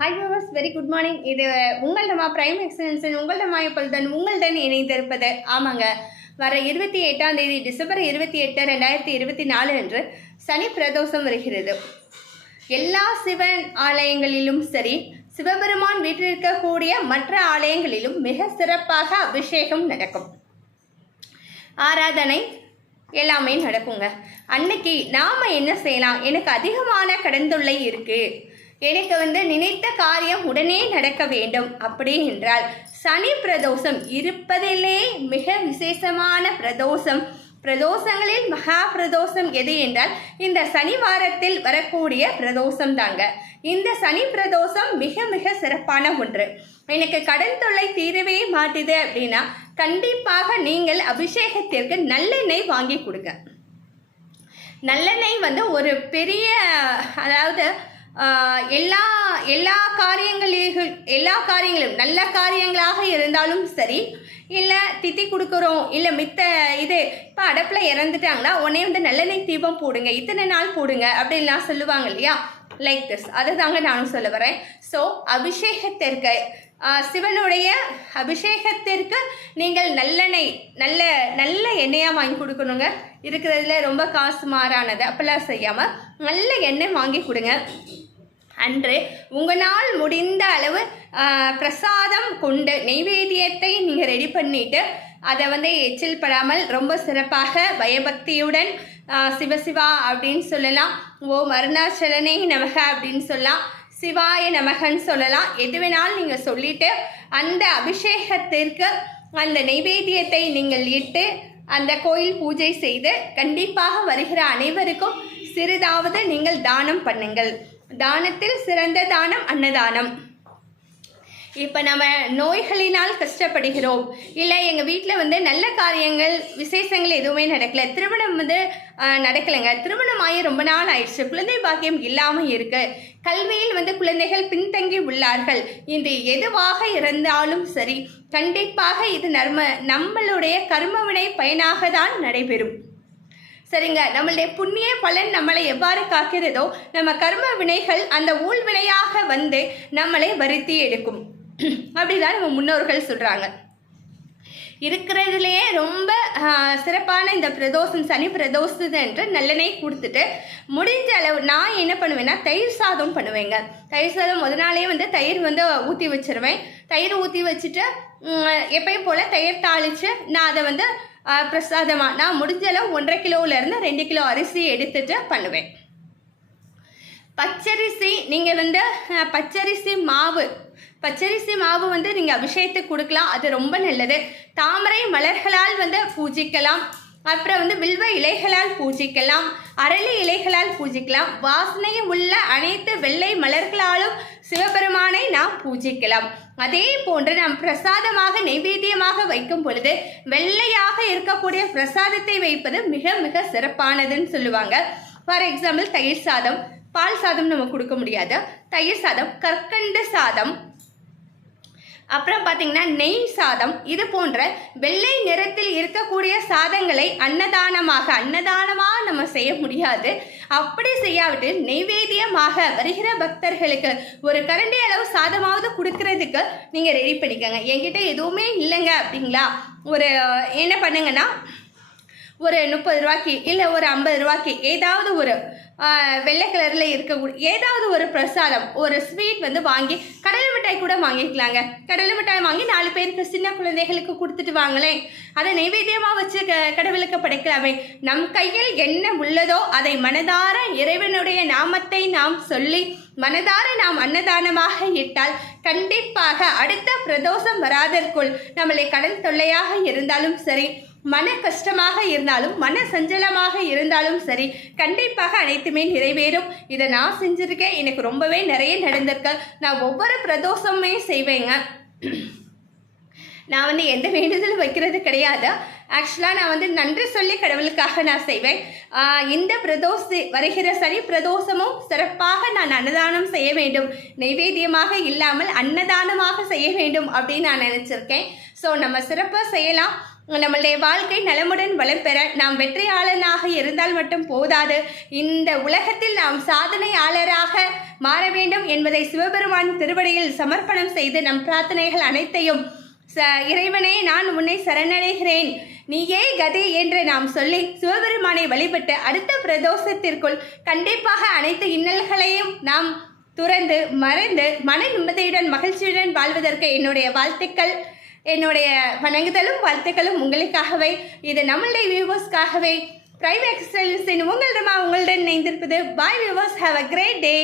Hi viewers, very good morning. இது உங்கள்டமா prime எக்ஸலன்ஸின் உங்கள்டமா இப்பொழுதுடன் உங்கள்டன் இணைந்திருப்பது. ஆமாங்க, வர 28ஆம் தேதி டிசம்பர் 28, 2024 அன்று சனி பிரதோஷம் வருகிறது. எல்லா சிவன் ஆலயங்களிலும் சரி, சிவபெருமான் வீட்டில் இருக்கக்கூடிய மற்ற ஆலயங்களிலும் மிக சிறப்பாக அபிஷேகம் நடக்கும், ஆராதனை எல்லாமே நடக்குங்க. அன்னைக்கு நாம் என்ன செய்யலாம்? எனக்கு அதிகமான கடன் தொல்லை இருக்குது, எனக்கு நினைத்த காரியம் உடனே நடக்க வேண்டும் அப்படி என்றால் சனி பிரதோஷம் இருப்பதிலே மிக விசேஷமான பிரதோஷம். பிரதோஷங்களில் மகா பிரதோஷம் எது என்றால் இந்த சனிவாரத்தில் வரக்கூடிய பிரதோஷம் தாங்க. இந்த சனி பிரதோஷம் மிக மிக சிறப்பான ஒன்று. எனக்கு கடன் தொல்லை தீரவே மாட்டுது அப்படின்னா கண்டிப்பாக நீங்கள் அபிஷேகத்திற்கு நல்லெண்ணெய் வாங்கி கொடுங்க. நல்லெண்ணெய் ஒரு பெரிய, அதாவது எல்லா காரியங்களும் நல்ல காரியங்களாக இருந்தாலும் சரி, இல்லை தித்தி கொடுக்குறோம், இல்லை மித்த இது இப்போ அடுப்பில் இறந்துட்டாங்கன்னா உடனே நல்லெண்ணெய் தீபம் போடுங்க, இத்தனை நாள் போடுங்க அப்படின்லாம் சொல்லுவாங்க இல்லையா, லைக் திஸ். அதை தாங்க நானும் சொல்ல வரேன். ஸோ அபிஷேகத்திற்கு, சிவனுடைய அபிஷேகத்திற்கு நீங்கள் நல்லெண்ணெய், நல்ல எண்ணெயாக வாங்கி கொடுக்கணுங்க. இருக்கிறதுல ரொம்ப காசு மாறானது அப்பெல்லாம் செய்யாமல் நல்ல எண்ணெய் வாங்கி கொடுங்க. அன்று உங்களால் முடிந்த அளவு பிரசாதம் கொண்டு நெய்வேத்தியத்தை நீங்கள் ரெடி பண்ணிவிட்டு அதை எச்சில் படாமல் ரொம்ப சிறப்பாக பயபக்தியுடன் சிவசிவா அப்படின்னு சொல்லலாம், ஓம் அருணாச்சலனே நமக அப்படின்னு சொல்லலாம், சிவாய நமகன்னு சொல்லலாம். எது வேணாலும் நீங்கள் சொல்லிவிட்டு அந்த அபிஷேகத்திற்கு அந்த நெய்வேத்தியத்தை நீங்கள் இட்டு அந்த கோயில் பூஜை செய்து கண்டிப்பாக வருகிற அனைவருக்கும் சிறிதாவது நீங்கள் தானம் பண்ணுங்கள். தானத்தில் சிறந்த தானம் அன்னதானம். இப்போ நம்ம நோய்களினால் கஷ்டப்படுகிறோம், இல்லை எங்கள் வீட்டில் நல்ல காரியங்கள் விசேஷங்கள் எதுவுமே நடக்கலை, திருமணம் நடக்கலைங்க, திருமணம் ஆகி ரொம்ப நாள் ஆயிடுச்சு, குழந்தை பாக்கியம் இல்லாமல் இருக்கு, கல்வியில் குழந்தைகள் பின்தங்கி உள்ளார்கள், இது எதுவாக இருந்தாலும் சரி கண்டிப்பாக இது நம்மளுடைய கர்மவினை பயனாக தான் நடைபெறும். சரிங்க, நம்மளுடைய புண்ணிய பலன் நம்மளை எவ்வாறு காக்கிறதோ நம்ம கர்ம வினைகள் அந்த ஊழ் வினையாக நம்மளை வருத்தி எடுக்கும் அப்படிதான் நம்ம முன்னோர்கள் சொல்கிறாங்க. இருக்கிறதுலையே ரொம்ப சிறப்பான இந்த பிரதோஷம், சனி பிரதோஷம் என்று நல்லெண்ணெய் கொடுத்துட்டு முடிஞ்ச அளவு நான் என்ன பண்ணுவேன்னா தயிர் சாதம் பண்ணுவேங்க. தயிர் சாதம் முத நாளே தயிர் ஊற்றி வச்சிருவேன். தயிர் ஊற்றி வச்சுட்டு எப்பயும் போல் தயிர் தாளித்து நான் அதை பிரசாதமாக நான் முடிஞ்ச அளவு 1.5 கிலோவிலேருந்து 2 கிலோ அரிசி எடுத்துட்டு பண்ணுவேன். பச்சரிசி நீங்கள் பச்சரிசி மாவு நீங்கள் அபிஷேகத்துக்கு கொடுக்கலாம், அது ரொம்ப நல்லது. தாமரை மலர்களால் பூஜிக்கலாம், அப்புறம் வில்வ இலைகளால் பூஜிக்கலாம், அரளி இலைகளால் பூஜிக்கலாம், வாசனை உள்ள அனைத்து வெள்ளை மலர்களாலும் சிவபெருமானை நாம் பூஜிக்கலாம். அதே போன்று நாம் பிரசாதமாக நைவேத்தியமாக வைக்கும் பொழுது வெள்ளையாக இருக்கக்கூடிய பிரசாதத்தை வைப்பது மிக மிக சிறப்பானதுன்னு சொல்லுவாங்க. ஃபார் எக்ஸாம்பிள் தயிர் சாதம், பால் சாதம் நம்ம கொடுக்க முடியாது, தயிர் சாதம், கற்கண்டு சாதம், அப்புறம் பார்த்தீங்கன்னா நெய் சாதம், இது போன்ற வெள்ளை நிறத்தில் இருக்கக்கூடிய சாதங்களை அன்னதானமாக நம்ம செய்ய முடியாது. அப்படி செய்யாவிட்டு நெய்வேத்தியமாக வருகிற பக்தர்களுக்கு ஒரு கரண்டி அளவு சாதமாவது கொடுக்கறதுக்கு நீங்கள் ரெடி பண்ணிக்கோங்க. என்கிட்ட எதுவுமே இல்லைங்க அப்படிங்களா, என்ன பண்ணுங்கன்னா ஒரு 30 ரூபாய்க்கு இல்லை ஒரு 50 ரூபாய்க்கு ஏதாவது ஒரு வெள்ளை கலரில் இருக்கக்கூடிய ஏதாவது ஒரு பிரசாதம், ஒரு ஸ்வீட் வாங்கி, கடலை மிட்டாய் கூட வாங்கிக்கலாங்க. கடலை மிட்டாய் வாங்கி 4 பேருக்கு, சின்ன குழந்தைகளுக்கு கொடுத்துட்டு வாங்களேன், அதை நைவேத்தியமாக வச்சு கடவுளுக்கு படைக்கலாமே. நம் கையில் என்ன உள்ளதோ அதை மனதார இறைவனுடைய நாமத்தை நாம் சொல்லி மனதார நாம் அன்னதானமாக இட்டால் கண்டிப்பாக அடுத்த பிரதோஷம் வராதற்குள் நம்மளை கடன் தொல்லையாக இருந்தாலும் சரி, மன கஷ்டமாக இருந்தாலும், மன சஞ்சலமாக இருந்தாலும் சரி, கண்டிப்பாக அனைத்துமே நிறைவேறும். இதை நான் செஞ்சுருக்கேன், எனக்கு ரொம்பவே நிறைய நடந்திருக்கு. நான் ஒவ்வொரு பிரதோஷமே செய்வேங்க. நான் எந்த வேண்டுதலும் வைக்கிறது கிடையாது. ஆக்சுவலாக நான் நன்றி சொல்லி கடவுளுக்காக நான் செய்வேன். இந்த வருகிற சனி பிரதோஷமும் சிறப்பாக நான் அன்னதானம் செய்ய வேண்டும், நைவேத்தியமாக இல்லாமல் அன்னதானமாக செய்ய வேண்டும் அப்படின்னு நான் நினச்சிருக்கேன். ஸோ நம்ம சிறப்பாக செய்யலாம். நம்மளுடைய வாழ்க்கை நலமுடன் வளம் பெற நாம் வெற்றியாளனாக இருந்தால் மட்டும் போதாது, இந்த உலகத்தில் நாம் சாதனையாளராக மாற வேண்டும் என்பதை சிவபெருமான் திருவடியில் சமர்ப்பணம் செய்து நம் பிரார்த்தனைகள் அனைத்தையும் இறைவனே நான் உன்னை சரணடைகிறேன், நீயே கதி என்று நாம் சொல்லி சிவபெருமானை வழிபட்டு அடுத்த பிரதோஷத்திற்குள் கண்டிப்பாக அனைத்து இன்னல்களையும் நாம் துறந்து மறைந்து மன நிம்மதியுடன் மகிழ்ச்சியுடன் வாழ்வதற்கு என்னுடைய வாழ்த்துக்கள், என்னுடைய வணங்குதலும் வாழ்த்துக்களும் உங்களுக்காகவே. இது நம்மளுடைய வியூவர்ஸ்க்காகவே. பிரைவேட் எக்ஸலன்ஸின் உங்களிடமா உங்களுடன் இணைந்திருப்பது. Bye viewers, have a great day.